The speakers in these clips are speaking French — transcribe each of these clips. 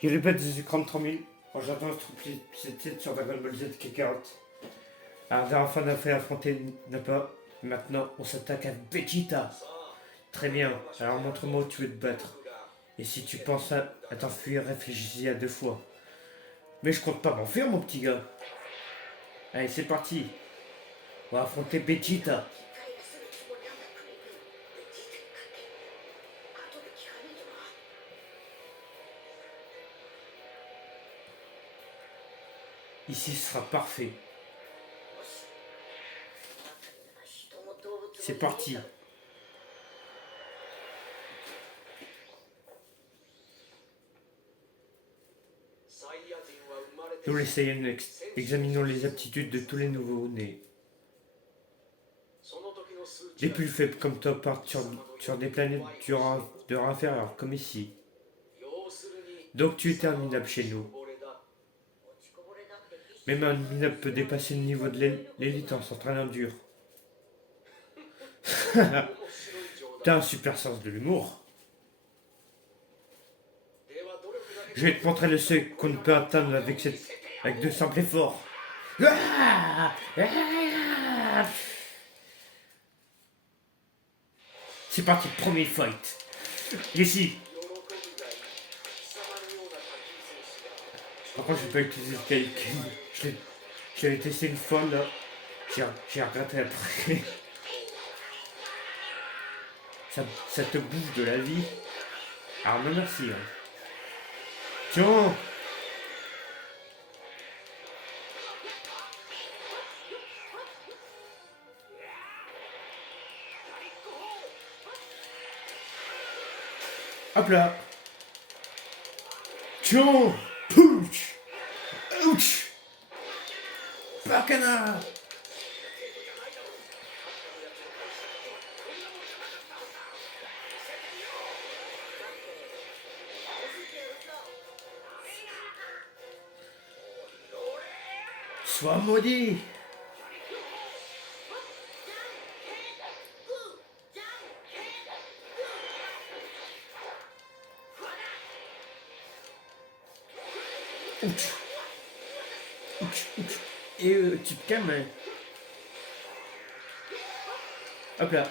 J'ai le bête de 33 000. En j'attends cette tête sur Dragon Ball Z Kakarot. Alors, la dernière fois, on a fait affronter Nappa. Maintenant, on s'attaque à Vegeta. Très bien. Alors, montre-moi où tu veux te battre. Et si tu penses à t'enfuir, réfléchis-y à 2 fois. Mais je compte pas m'enfuir, mon petit gars. Allez, c'est parti. On va affronter Vegeta. Ici, ce sera parfait. C'est parti. Nous, les Saiyans, examinons les aptitudes de tous les nouveaux-nés. Les plus faibles comme toi partent sur des planètes de rang inférieur, comme ici. Donc tu es terminable chez nous. Même un minable peut dépasser le niveau de l'élite en s'entraînant dur. T'as un super sens de l'humour. Je vais te montrer le seuil qu'on ne peut atteindre avec de simples efforts. C'est parti, premier fight. Ici. Par contre, je vais pas utiliser le Kaioken. Je l'avais testé une fois là. J'ai regretté après. Ça te bouffe de la vie. Alors non merci. Hein. Tiens. Hop là. Tiens. Pouch. Ouch. Bacana. Sois maudit. Ouch. Ouch, ouch. Et tu te calmes. Hein. Hop là.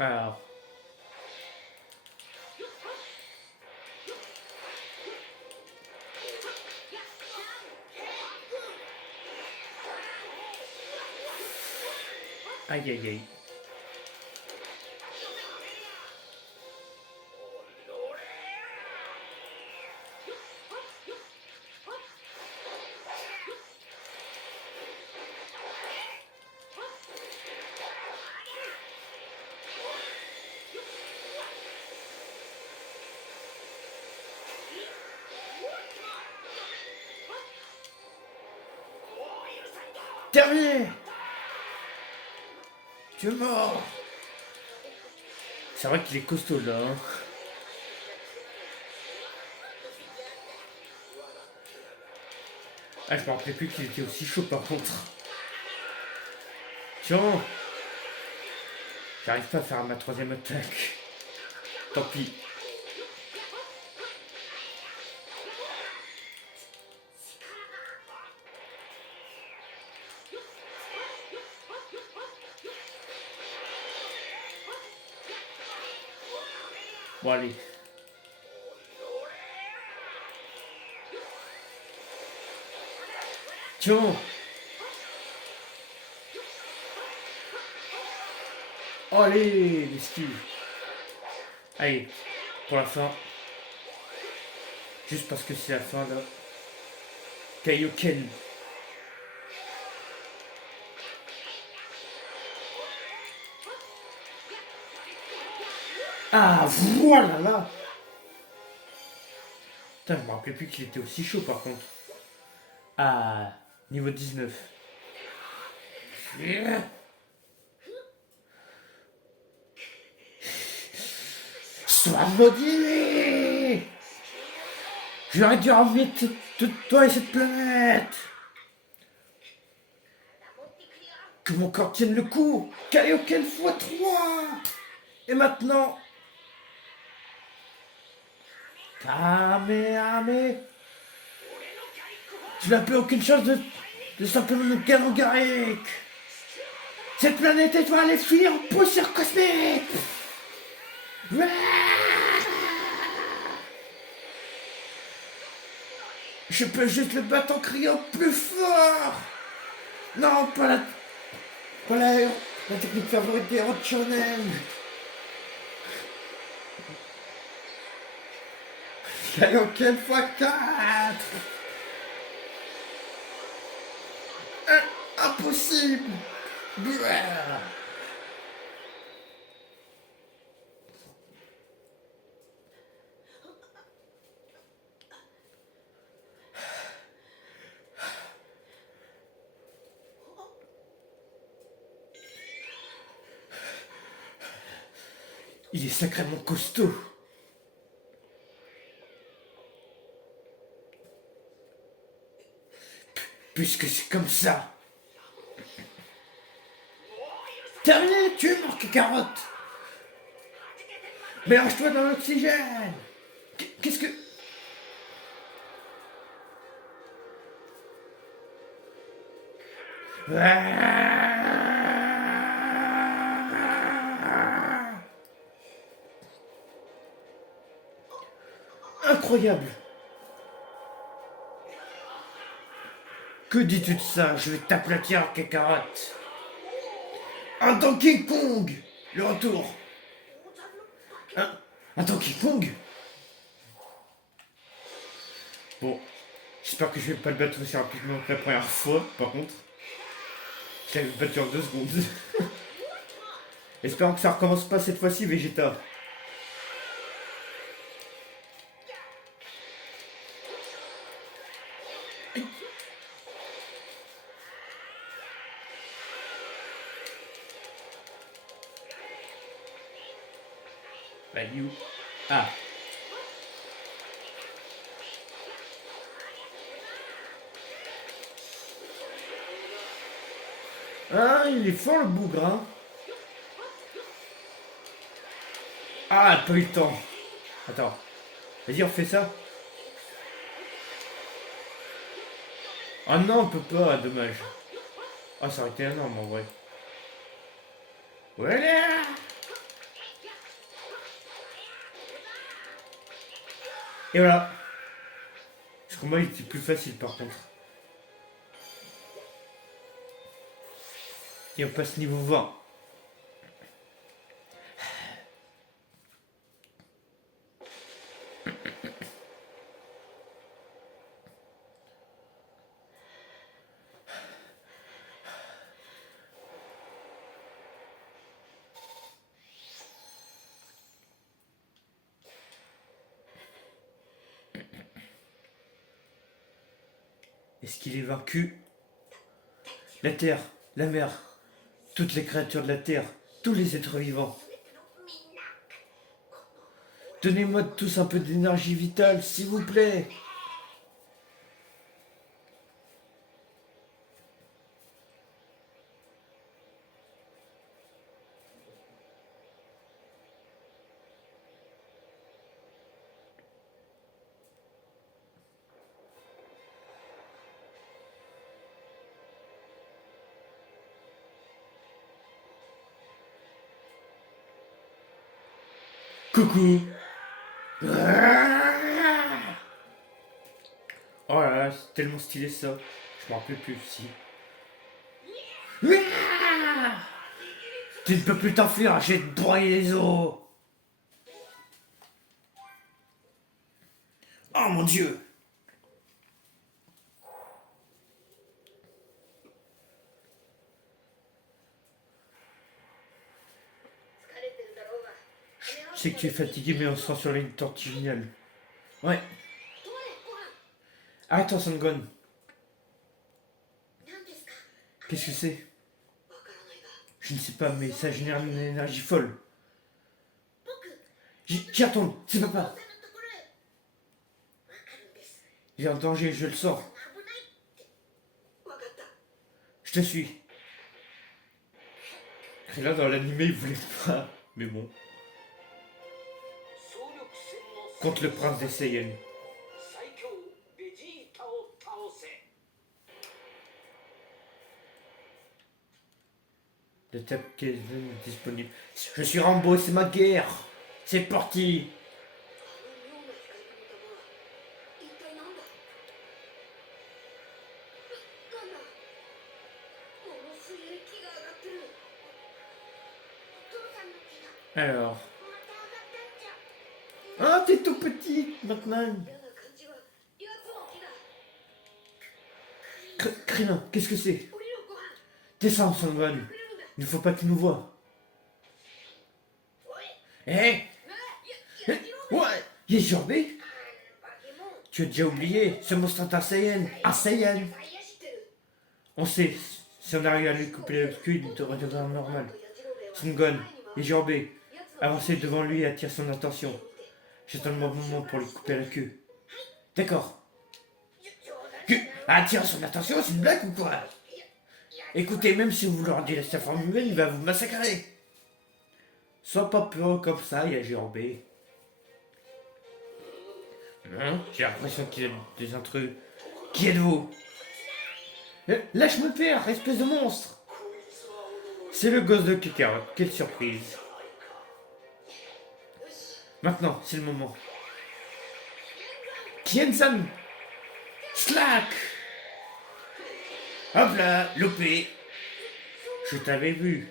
Alors. Aïe aïe aïe. Terminé. Tu es mort. C'est vrai qu'il est costaud là. Hein. Ah, je me rappelais plus qu'il était aussi chaud par contre. Tiens. J'arrive pas à faire ma troisième attaque. Tant pis. Bon allez. Tiens. Allez, l'esquive. Allez, pour la fin. Juste parce que c'est la fin là. Kaioken. Ah, voilà là. Putain, je me rappelais plus qu'il était aussi chaud par contre. Ah, niveau 19. fuir. Sois maudit! J'aurais dû enlever toi et cette planète! Que mon corps tienne le coup! Kaioken x3! Et maintenant... Kamehameha! Tu n'as plus aucune chance de simplement nous Garogaric! Cette planète étoile est finie en poussière cosmique! Je peux juste le battre en criant plus fort! Non, pas la technique favorite des héros de shonen! Kaioken x4! Impossible! Il est sacrément costaud. Puisque c'est comme ça. Terminé, tu es mort, carotte. Mélange-toi dans l'oxygène. Qu'est-ce que... Incroyable. Que dis-tu de ça? Je vais t'aplatir, Kakarot. Un Donkey Kong. Le retour. Un Donkey Kong. Bon, j'espère que je vais pas le battre aussi rapidement que la première fois, par contre. Je l'avais battu en 2 secondes. Espérons que ça recommence pas cette fois-ci, Vegeta. Ah. Ah, il est fort le bougre, hein. Ah, pas eu le temps. Attends. Vas-y, on fait ça. Ah non, on peut pas, dommage. Ah, ça aurait été énorme en vrai. Voilà. Et voilà. Ce combat il était plus facile par contre. Et on passe niveau 20. Est-ce qu'il est vaincu? La terre, la mer, toutes les créatures de la terre, tous les êtres vivants. Donnez-moi tous un peu d'énergie vitale, s'il vous plaît. Coucou. Oh là là, c'est tellement stylé ça. Je m'en rappelle plus si. Tu ne peux plus t'enfuir, je vais te broyer les os. Oh mon dieu. Je sais que tu es fatigué, mais on se rend sur une tortue géniale. Ouais. Ah, attends, Sangon. Qu'est-ce que c'est? Je ne sais pas, mais ça génère une énergie folle. J'y retourne, c'est papa. Il est en danger, je le sens. Je te suis. Et là, dans l'animé, il voulait pas. Mais bon. Contre le prince des Saiyans. Le tape qui est disponible. Je suis Rambo, c'est ma guerre. C'est parti. Alors. Ah, t'es tout petit maintenant. Krillin, qu'est-ce que c'est? Descends, Sangohan. Il ne faut pas qu'il nous voie. Eh? Ouais, Yajirbe? Tu as déjà oublié, ce monstre est un Saiyan. Un Saiyan. On sait, si on arrive à lui couper le cul, il te redeviendra normal. Sangohan, Yajirbe, avancez devant lui et attire son attention. J'attends le moment pour lui couper la queue. D'accord. Attire son attention, c'est une blague ou quoi? Écoutez, même si vous leur direz sa forme humaine, il va vous massacrer. Sois pas peur comme ça, Yajirbe. Non, j'ai l'impression qu'il y a des intrus. Qui êtes-vous? Lâche mon père, espèce de monstre. C'est le gosse de Kakarot, quelle surprise. Maintenant, c'est le moment. Kien-san. Slack. Hop là, loupé. Je t'avais vu.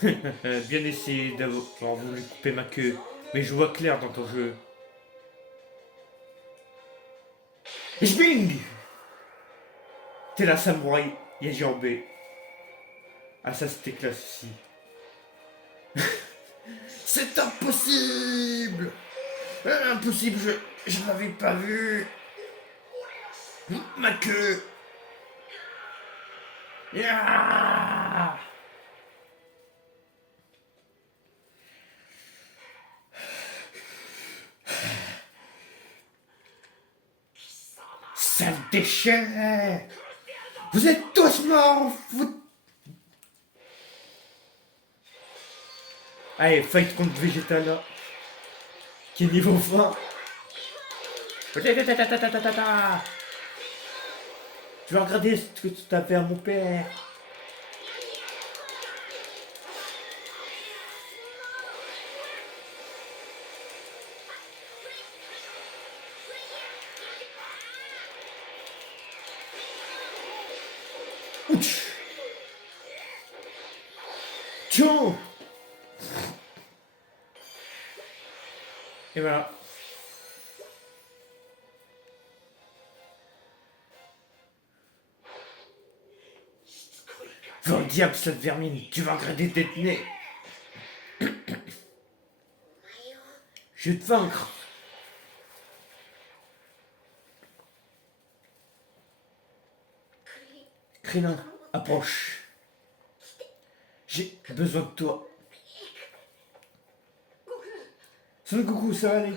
Bien essayé d'avoir voulu couper ma queue, mais je vois clair dans ton jeu. Jbing. T'es la samouraï Yajirbe. Ah ça c'était classe aussi. C'est impossible. Impossible, je n'avais pas vu. Ma queue. Yeah. Sale déchet. Vous êtes tous morts. Allez, fight contre Vegeta qui est niveau 20. Je vais regarder ce que tu as fait à mon père. Ouch. Tiens. Et voilà. Oh diable, cette vermine, tu vas regretter d'être né. Je vais te vaincre. Krillin, approche. J'ai besoin de toi. Son Goku, ça va aller.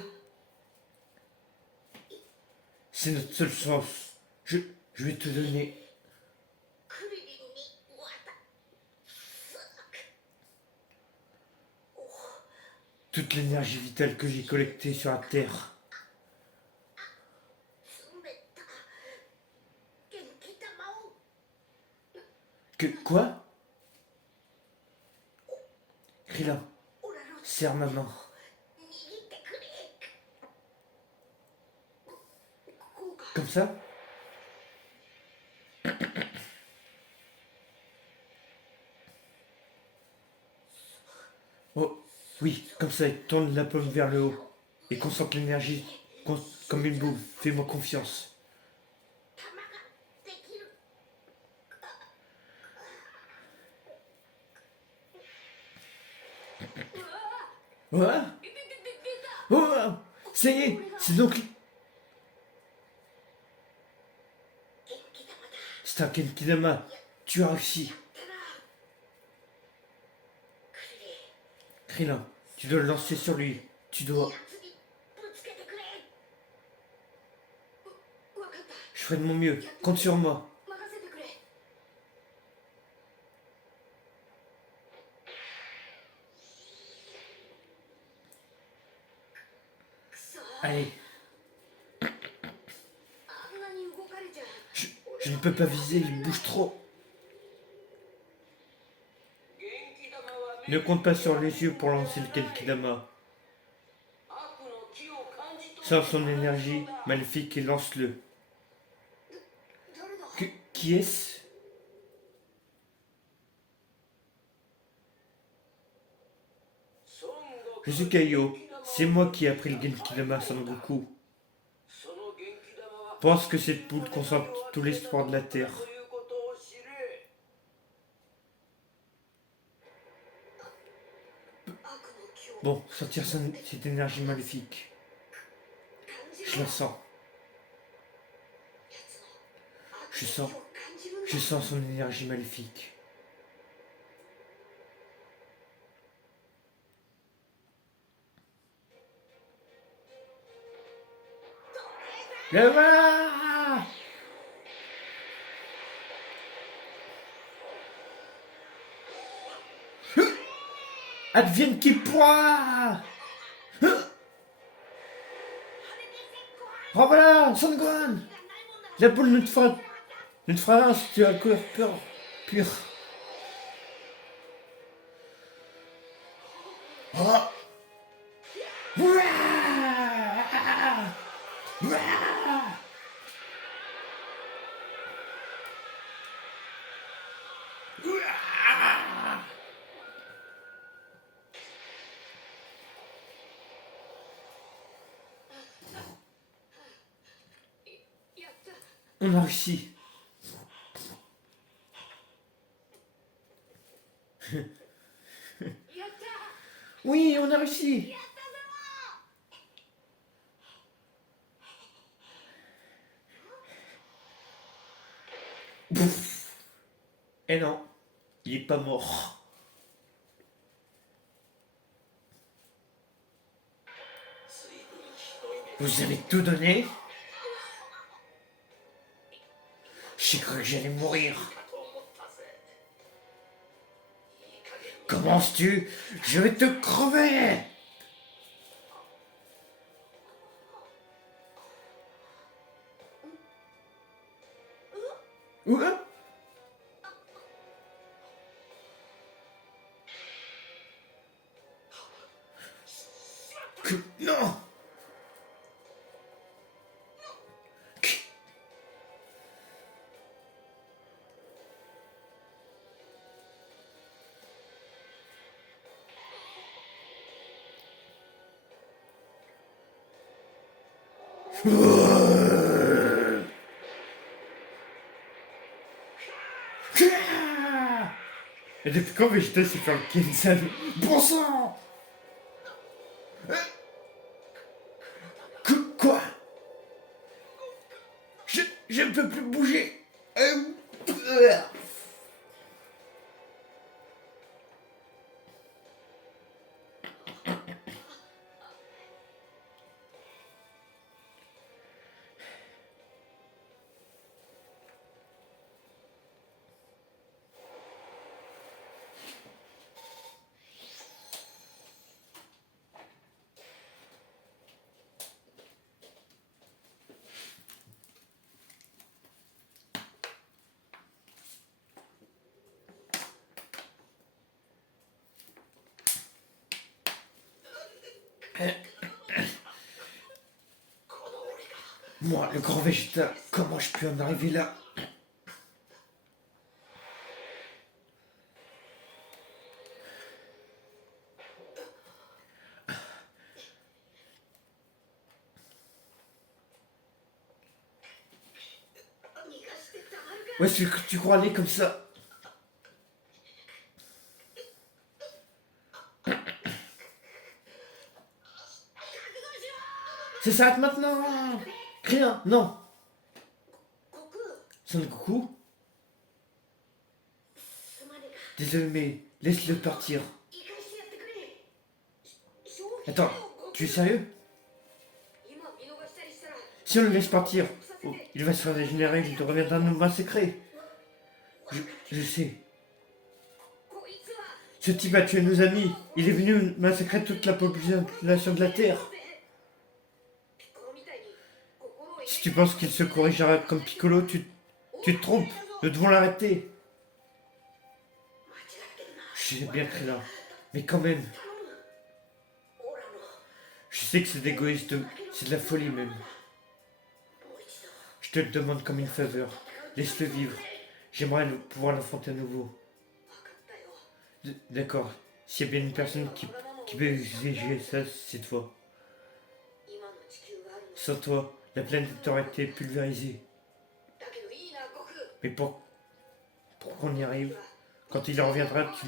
C'est notre seule chance. Je vais te donner. Toute l'énergie vitale que j'ai collectée sur la Terre. Que quoi? Krillin, serre ma main. Comme ça? Oh, oui, comme ça, tourne la paume vers le haut. Et concentre l'énergie comme une boule. Fais-moi confiance. Ouais? Oh, ça y est, c'est donc... C'est un Genkidama. Tu as réussi. Krillin, tu dois le lancer sur lui. Tu dois... 次ぶつけてくれ。わかった。 Je ferai de mon mieux. Compte sur moi. 任せてくれ。くそ。 Allez, あんなに動かれちゃ。 je ne peux pas viser, il bouge trop. Ne compte pas sur les yeux pour lancer le Genkidama. Sors son énergie maléfique et lance-le. 誰だ。 Qui est-ce? Je suis Kaio. C'est moi qui ai appris le Genkidama à Son Goku. Pense que cette poule concentre tout l'espoir de la Terre. Bon, sortir cette énergie maléfique. Je la sens. Je sens son énergie maléfique. Le voilà! Advienne qui pourra! Revoilà, Son Gohan! La boule ne te fera rien si tu as le cœur pur. Oh. On a réussi. Oui, on a réussi. Bouf. Eh non, il est pas mort. Vous avez tout donné? J'ai cru que j'allais mourir. Commences-tu? Je vais te crever! Ouah. Non! Et depuis quand Vegeta s'est fait un Kenzan? Bon sang! Quoi? Je ne peux plus bouger! Moi, le grand Vegeta, comment je peux en arriver là? Où est-ce que tu crois aller comme ça? C'est ça maintenant! Rien, non! Son Goku? Désolé, mais laisse-le partir. Attends, tu es sérieux? 今見逃したりしたら Si on le laisse partir, させ oh, て il va se régénérer, il te reviendra nous massacrer. Je sais. こいつは Ce type a tué nos amis. Il est venu massacrer toute la population de la Terre. ピッコロみたいに心を入れ Si tu penses qu'il se corrigera comme Piccolo, tu te trompes. Nous devons l'arrêter. 間違ってるな Je sais bien que là. Mais quand même, 頼むオラの je sais que c'est égoïste, c'est de la folie même. もう一度 Je te le demande comme une faveur. Laisse-le vivre. J'aimerais pouvoir l'affronter à nouveau. 分かったよ D'accord. S'il y a bien une personne qui peut exiger ça, c'est toi. 今の地球があるの Sans toi, la planète aurait été pulvérisée. だけどいいな悟空 Mais pour qu'on y arrive, quand il reviendra, tu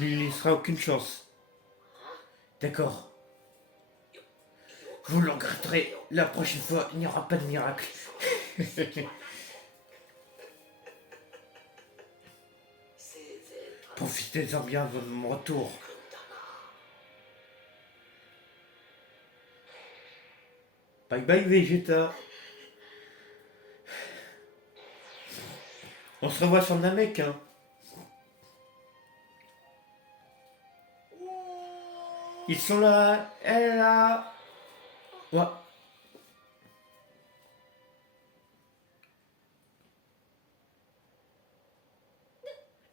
ne lui laisseras aucune chance. D'accord. Vous le regretterez. La prochaine fois, il n'y aura pas de miracle. せいぜい Profitez-en bien de mon retour. Bye bye Vegeta. On se revoit sur Namek, hein. Ils sont là. Elle est là. Ouais.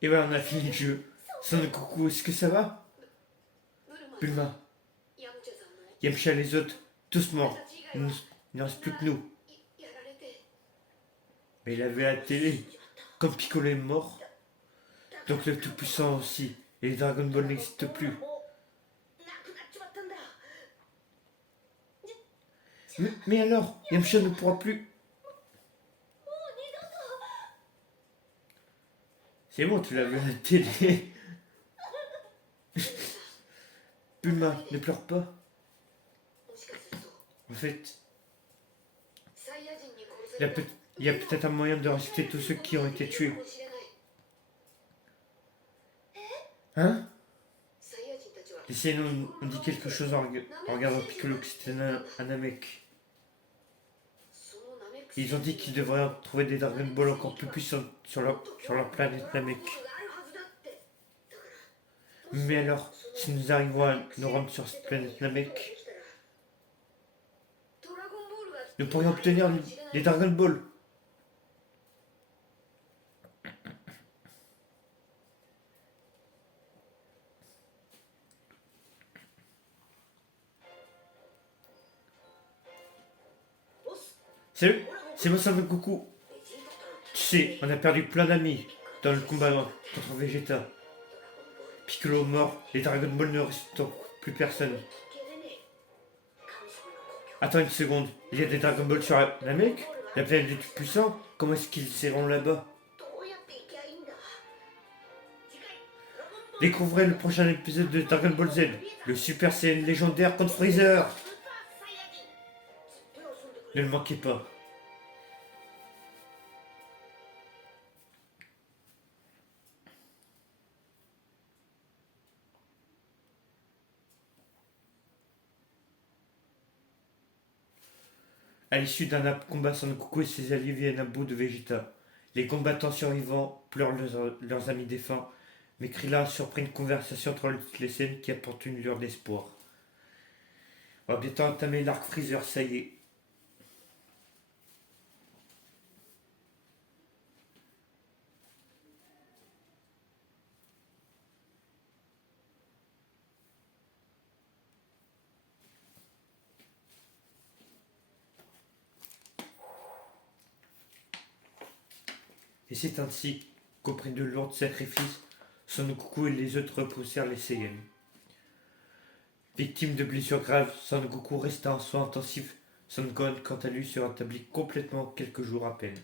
Et voilà, on a fini le jeu. Son Goku, est-ce que ça va? ブルマ Bulma, ヤムチャさんの Yamcha, les autres, tous morts. たち以 Il 外 ne は il ne reste plus que nous. やられて Mais il avait la télé. Comme Piccolo est mort, donc le Tout-Puissant aussi. Et les Dragon Ball n'existent plus. もうなくなっちまったんだ Mais alors, Yamcha ne pourra plus. C'est bon, tu l'as vu à la télé. Bulma, ne pleure pas. もしかすると En fait, サイヤ人に殺さ il y a れた peut- il y a peut-être un moyen de ressusciter tous ceux qui ont été tués. かもしれない Hein? サイヤ人たちは Les Saiyans ont dit quelque chose en regardant Piccolo que c'était un Namek. そのナメック Ils ont dit qu'ils devraient trouver des Dragon Ball encore plus puissants sur leur planète Namek. があるはずだって Mais alors, si nous arrivons à nous rendre sur cette planète Namek, ドラゴンボールが nous pourrions obtenir les Dragon Ball. Salut, c'est moi Son Goku. Tu sais, on a perdu plein d'amis dans le combat contre Vegeta. Piccolo mort, les Dragon Ball ne restent plus personne. Attends une seconde, il y a des Dragon Ball sur Namek? La planète des plus puissants? Comment est-ce qu'ils iront là-bas? どうやって行きゃいいんだ次回 Découvrez le prochain épisode de Dragon Ball Z, le Super Saiyan légendaire contre Freezer. スーパーサイヤ人手を組んでくれ Ne le manquez pas. À l'issue d'un combat, Son Goku et ses alliés viennent à bout de Vegeta. Les combattants survivants pleurent leurs amis défunts, mais Krillin surprend une conversation entre les scènes qui apporte une lueur d'espoir. On va bientôt entamer l'arc Freezer, ça y est. Et c'est ainsi qu'auprès de lourds sacrifices, Son Goku et les autres repoussèrent les Saiyans. Victime de blessures graves, Son Goku resta en soins intensifs. Son Gohan, quant à lui, se rétablit complètement quelques jours à peine.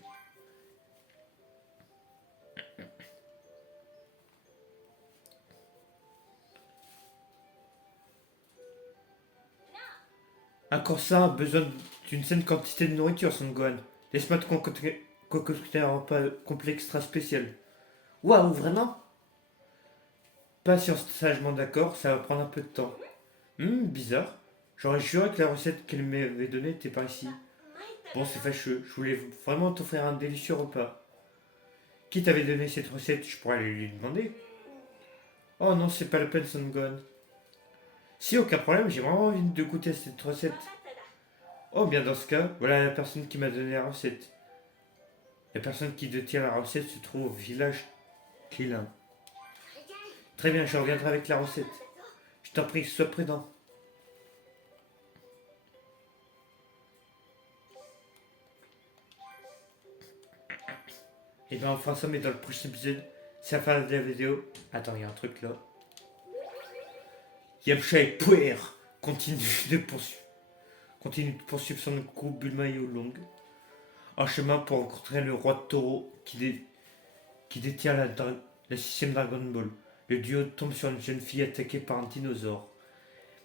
Un corps sain a besoin d'une saine quantité de nourriture, Son Gohan. Laisse-moi te concocter un repas complet extra spécial. Waouh, vraiment? Patience, sagement d'accord, ça va prendre un peu de temps. Bizarre. J'aurais juré que la recette qu'elle m'avait donnée n'était pas ici. Bon, c'est fâcheux. Je voulais vraiment t'offrir un délicieux repas. Qui t'avait donné cette recette? Je pourrais aller lui demander. Oh non, c'est pas la peine, Songon. Si, aucun problème, j'ai vraiment envie de goûter cette recette. Oh, bien dans ce cas, voilà la personne qui m'a donné la recette. La personne qui détient la recette se trouve au village Krillin. Très bien, je reviendrai avec la recette. Je t'en prie, sois prudent. Et bien enfin ça, mais dans le prochain épisode, c'est la fin de la vidéo. Attends, il y a un truc là. Yamcha et Puer continue de poursuivre son couple Bulma et Oolong. En chemin pour rencontrer le roi de taureau qui détient la sixième Dragon Ball. Le duo tombe sur une jeune fille attaquée par un dinosaure.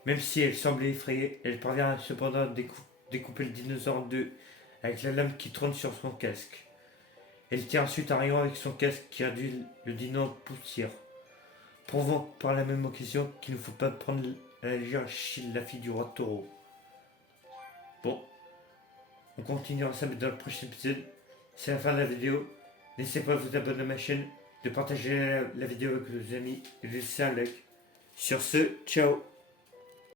Même si elle semble effrayée, elle parvient cependant à découper le dinosaure en deux avec la lame qui trône sur son casque. Elle tient ensuite un rayon avec son casque qui réduit le dino en poussière, prouvant par la même occasion qu'il ne faut pas prendre à la légère la fille du roi de taureau. Bon, on continuera ça dans le prochain épisode. C'est la fin de la vidéo. N'hésitez pas à vous abonner à ma chaîne, de partager la vidéo avec vos amis et de laisser un like. Sur ce, ciao.